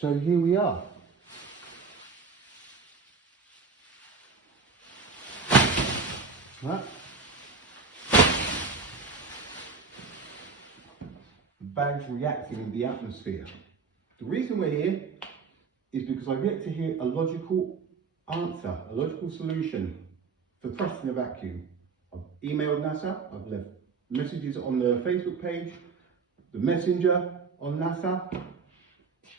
So here we are. Right. The bag's reacting in the atmosphere. The reason we're here is because I've yet to hear a logical answer, a logical solution for thrust in a vacuum. I've emailed NASA, I've left messages on the Facebook page, the messenger on NASA.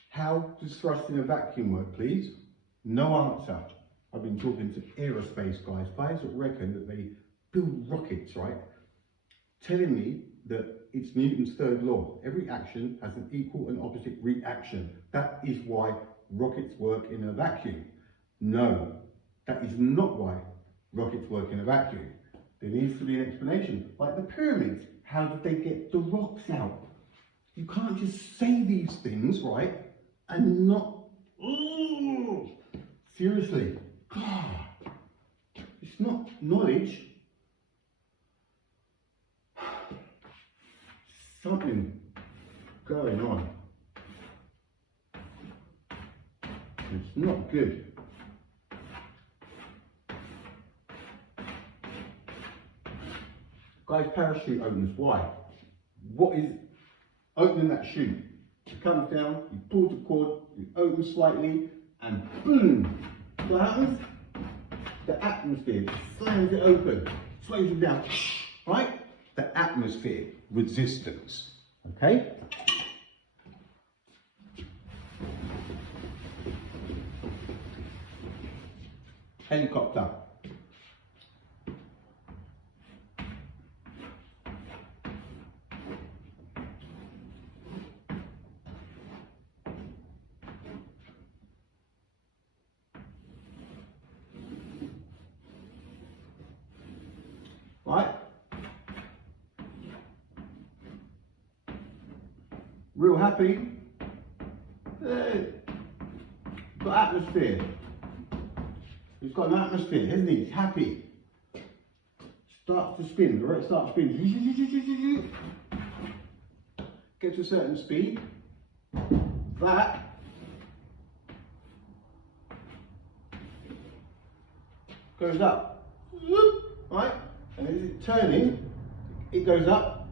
How does thrust in a vacuum work, please? No answer. I've been talking to aerospace guys that reckon that they build rockets, right? Telling me that it's Newton's third law. Every action has an equal and opposite reaction. That is why rockets work in a vacuum. No, that is not why rockets work in a vacuum. There needs to be an explanation. Like the pyramids, how did they get the rocks out? You can't just say these things, right, and not, seriously, God, it's not knowledge. Something going on. It's not good. Guys, parachute openers, why? What is opening that chute? It comes down, you pull the cord, you open slightly, and boom! What happens? The atmosphere slams it open, slows it down, right? The atmosphere, resistance, okay? Helicopter. Right? Real happy. Got atmosphere. He's got an atmosphere, hasn't he? He's happy. Starts to spin. The rocket starts spinning. Get to a certain speed. That goes up. Right? And as it's turning, it goes up.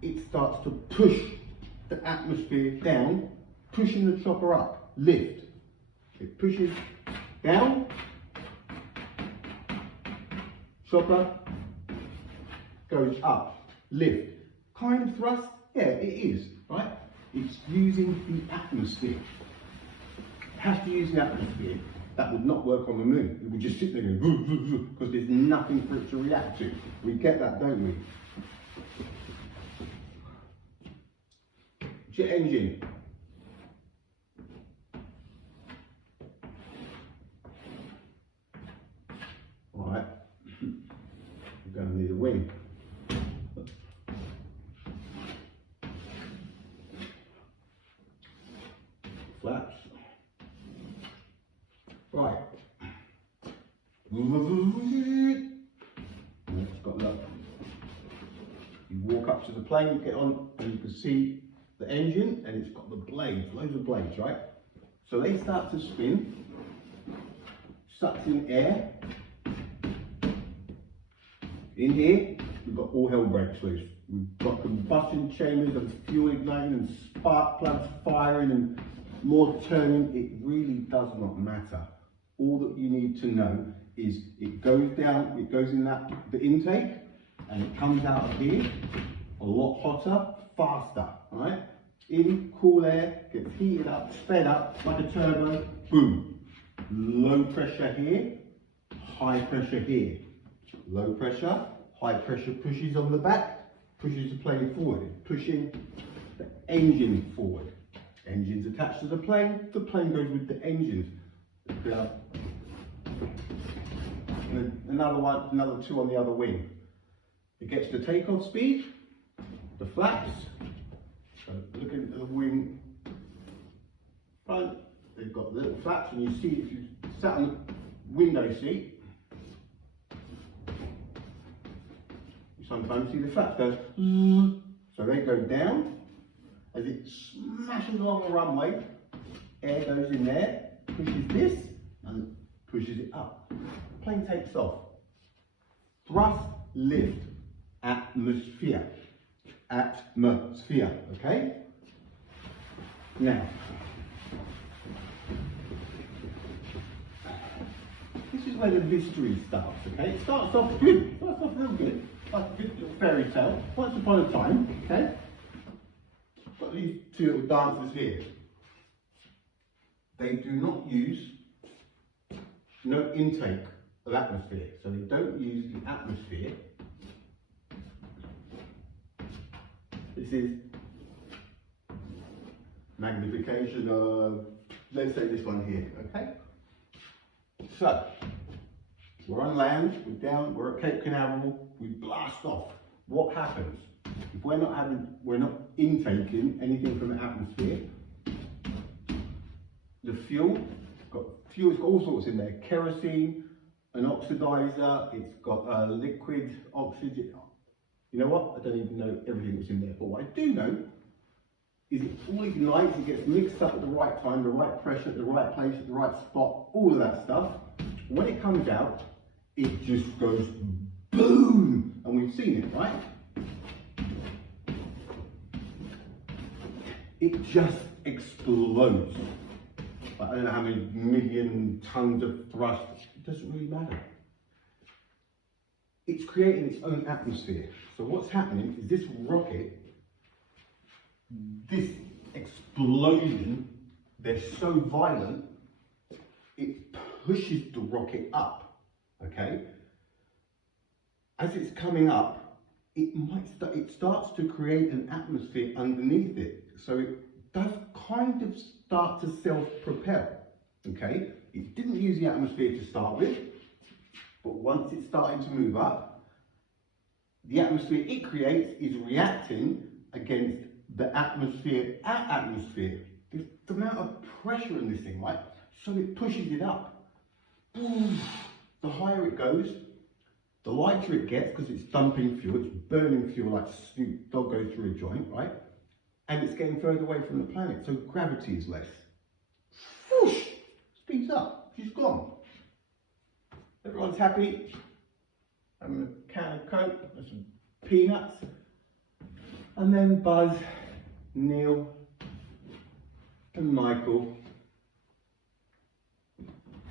It starts to push the atmosphere down, pushing the chopper up. Lift. It pushes down. Chopper goes up. Lift. Kind of thrust? Yeah, it is, right? It's using the atmosphere. It has to use the atmosphere. That would not work on the moon. It would just sit there going, because there's nothing for it to react to. We get that, don't we? Jet engine. Alright. We're going to need a wing. Flaps. Right. It's got that. You walk up to the plane, get on, and you can see the engine, and it's got the blades, loads of blades, right? So they start to spin, sucks in air. In here, we've got all hell breaks loose. We've got combustion chambers and fuel igniting and spark plugs firing and more turning. It really does not matter. All that you need to know is it goes down, it goes in the intake, and it comes out of here a lot hotter, faster, right? In, cool air, gets heated up, sped up, like a turbo, boom. Low pressure here, high pressure here. Low pressure, high pressure pushes on the back, pushes the plane forward, pushing the engine forward. Engine's attached to the plane goes with the engines. And another two on the other wing. It gets to takeoff speed, the flaps. So look at the wing front, they've got little flaps, and you see if you sat on the window seat, you sometimes see the flaps go, so they go down as it smashes along the runway, air goes in there, pushes this, and pushes it up. Plane takes off. Thrust, lift, atmosphere. Atmosphere, okay? Now, this is where the mystery starts, okay? It starts off good, starts off real good, like a good little fairy tale. Once upon a time, okay? Got these two little dancers here. They do not use no intake of atmosphere, so they don't use the atmosphere. This is magnification of, let's say this one here, okay? So, we're on land, we're down, we're at Cape Canaveral, we blast off. What happens? If we're not intaking anything from the atmosphere, the fuel's got all sorts in there. Kerosene, an oxidizer, it's got liquid oxygen. You know what? I don't even know everything that's in there, but what I do know is it all ignites, it gets mixed up at the right time, the right pressure, at the right place, at the right spot, all of that stuff. When it comes out, it just goes boom, and we've seen it, right? It just explodes. I don't know how many million tons of thrust, it doesn't really matter. It's creating its own atmosphere. So what's happening is this rocket, this explosion, they're so violent, it pushes the rocket up, okay? As it's coming up, it starts to create an atmosphere underneath it. So it does kind of start to self-propel, okay? It didn't use the atmosphere to start with, but once it's starting to move up, the atmosphere it creates is reacting against the atmosphere at atmosphere. There's the amount of pressure in this thing, right? So it pushes it up. Boom. The higher it goes, the lighter it gets because it's dumping fuel, it's burning fuel like Snoop Dogg goes through a joint, right? And it's getting further away from the planet, so gravity is less. Whoosh! Speeds up, she's gone. Everyone's happy. Having a can of Coke and some peanuts. And then Buzz, Neil, and Michael,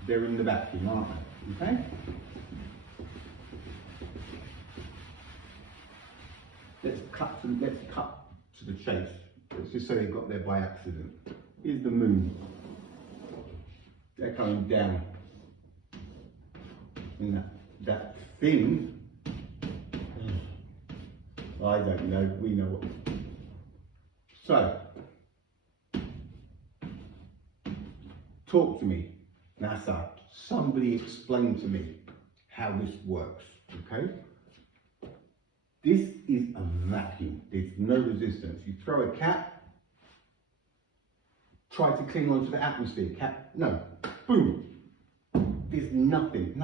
they're in the vacuum, aren't they? Okay? Let's cut to the chase. Let's just say they got there by accident. Here's the moon. They're coming down. And that thing, I don't know, we know what. So, talk to me, NASA. Somebody explain to me how this works, okay? This is a vacuum. There's no resistance. You throw a cat, try to cling onto the atmosphere. Cat, no, boom. There's nothing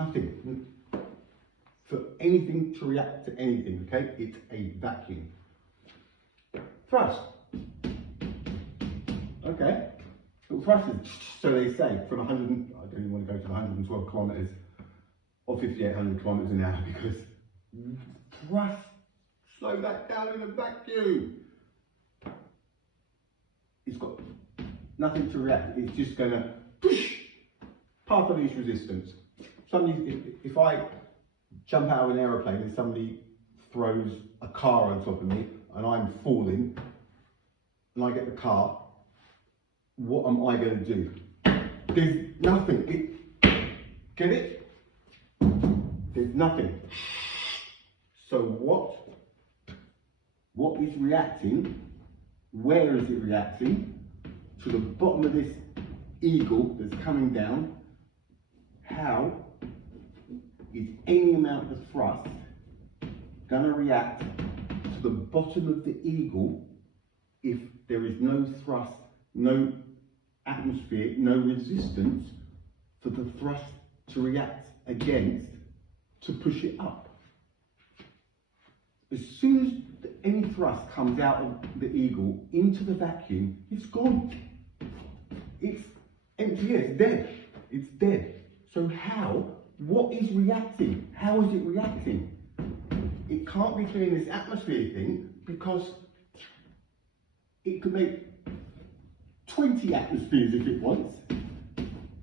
for anything to react to anything, okay? It's a vacuum. Thrust. Okay. Well, thrust is, so they say, from 100, I don't even want to go to 112 kilometers or 5,800 kilometers an hour because thrust, slow that down in a vacuum. It's got nothing to react. It's just going to push path of least resistance. If I jump out of an aeroplane and somebody throws a car on top of me and I'm falling and I get the car, what am I going to do? There's nothing. Get it? There's nothing. So what is reacting? Where is it reacting? To the bottom of this eagle that's coming down. How is any amount of thrust going to react to the bottom of the eagle if there is no thrust, no atmosphere, no resistance for the thrust to react against to push it up? As soon as any thrust comes out of the eagle into the vacuum, it's gone. It's it's dead. It's dead. So how? What is reacting? How is it reacting? It can't be doing this atmosphere thing because it could make 20 atmospheres if it wants.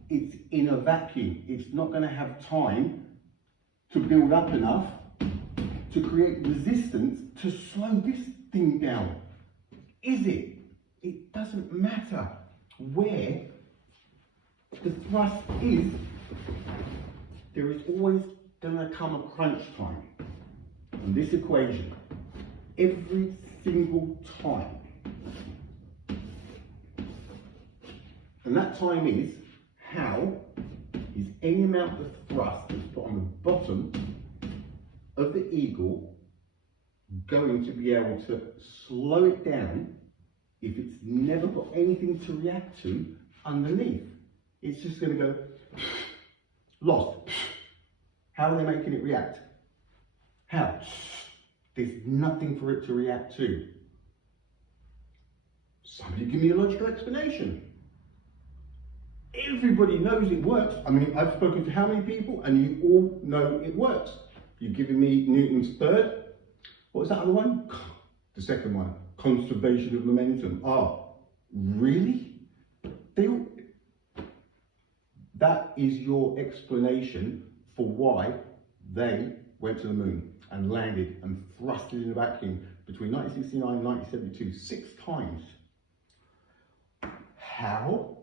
It's in a vacuum. It's not going to have time to build up enough to create resistance to slow this thing down. Is it? It doesn't matter where the thrust is, there is always going to come a crunch time on this equation. Every single time. And that time is, how is any amount of thrust that's put on the bottom of the eagle going to be able to slow it down if it's never got anything to react to underneath? It's just going to go lost. How are they making it react? How? There's nothing for it to react to. Somebody give me a logical explanation. Everybody knows it works. I mean, I've spoken to how many people and you all know it works. You're giving me Newton's third. What was that other one? The second one, conservation of momentum. Oh, really? That is your explanation for why they went to the moon and landed and thrusted in a vacuum between 1969 and 1972, 6 times. How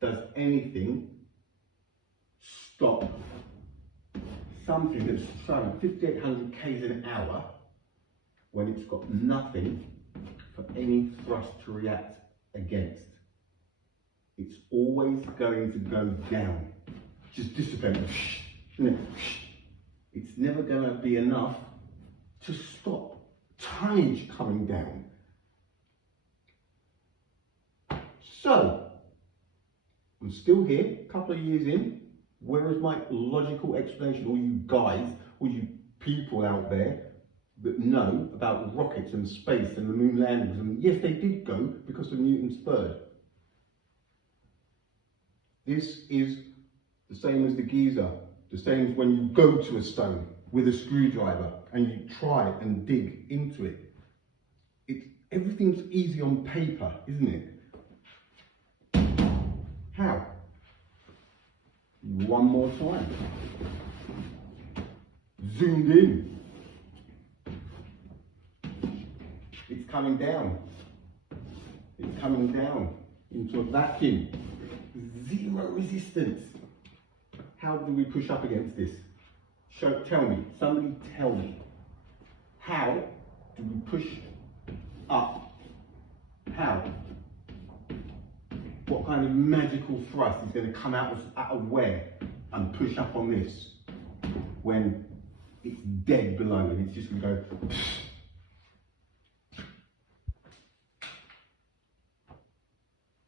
does anything stop something that's traveling 5,800 k's an hour when it's got nothing for any thrust to react against? It's always going to go down, just dissipate. It's never going to be enough to stop tonnage coming down. So, I'm still here, a couple of years in. Where is my logical explanation? All you guys, all you people out there that know about rockets and space and the moon landings, and yes, they did go because of Newton's third. This is the same as the geyser, the same as when you go to a stone with a screwdriver and you try and dig into it. Everything's easy on paper, isn't it? How? One more time. Zoomed in. It's coming down. It's coming down into a vacuum. Zero resistance. How do we push up against this? Tell me, somebody tell me. How do we push up? How? What kind of magical thrust is going to come out of where and push up on this when it's dead below and it's just going to go.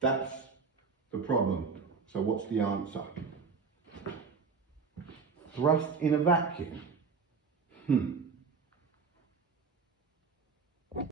That's the problem. So what's the answer? Thrust in a vacuum.